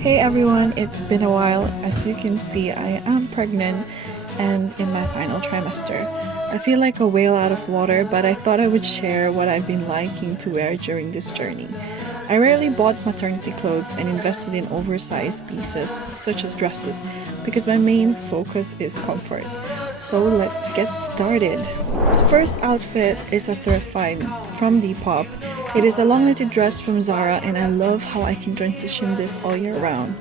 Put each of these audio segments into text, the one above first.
Hey everyone, it's been a while. As you can see, I am pregnant and in my final trimester. I feel like a whale out of water, but I thought I would share what I've been liking to wear during this journey. I rarely bought maternity clothes and invested in oversized pieces, such as dresses, because my main focus is comfort. So let's get started. This first outfit is a thrift find from Depop. It is a long knitted dress from Zara, and I love how I can transition this all year round.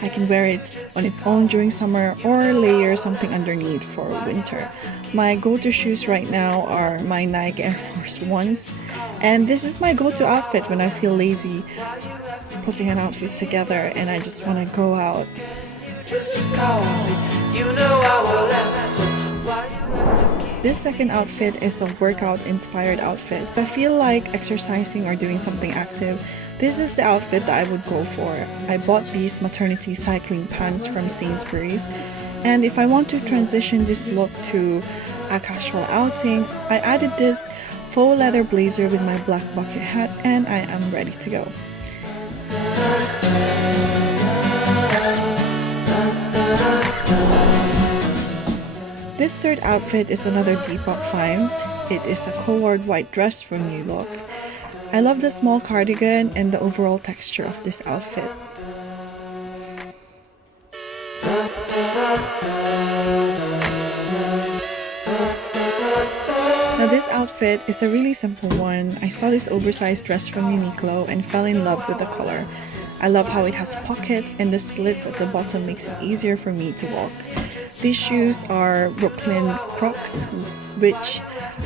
I can wear it on its own during summer or layer something underneath for winter. My go-to shoes right now are my Nike Air Force Ones, and this is my go-to outfit when I feel lazy putting an outfit together and I just want to go out. This second outfit is a workout-inspired outfit. If I feel like exercising or doing something active, this is the outfit that I would go for. I bought these maternity cycling pants from Sainsbury's, and if I want to transition this look to a casual outing, I added this faux leather blazer with my black bucket hat, and I am ready to go. This third outfit is another Depop find. It is a co-ord white dress from New Look. I love the small cardigan and the overall texture of this outfit. Now this outfit is a really simple one. I saw this oversized dress from Uniqlo and fell in love with the color. I love how it has pockets and the slits at the bottom makes it easier for me to walk. These shoes are Brooklyn Crocs, which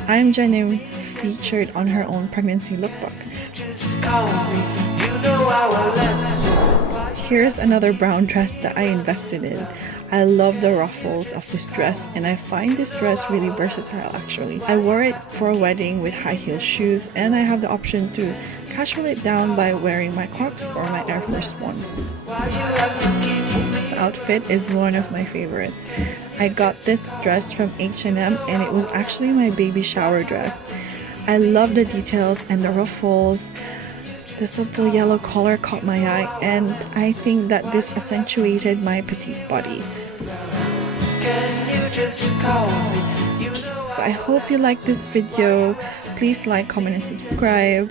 I'm Jenny featured on her own Pregnancy Lookbook. Here's another brown dress that I invested in. I love the ruffles of this dress, and I find this dress really versatile actually. I wore it for a wedding with high heel shoes, and I have the option to casual it down by wearing my Crocs or my Air Force Ones. This outfit is one of my favorites. I got this dress from H&M, and it was actually my baby shower dress. I love the details and the ruffles. The subtle yellow color caught my eye, and I think that this accentuated my petite body. So I hope you like this video. Please like, comment, and subscribe.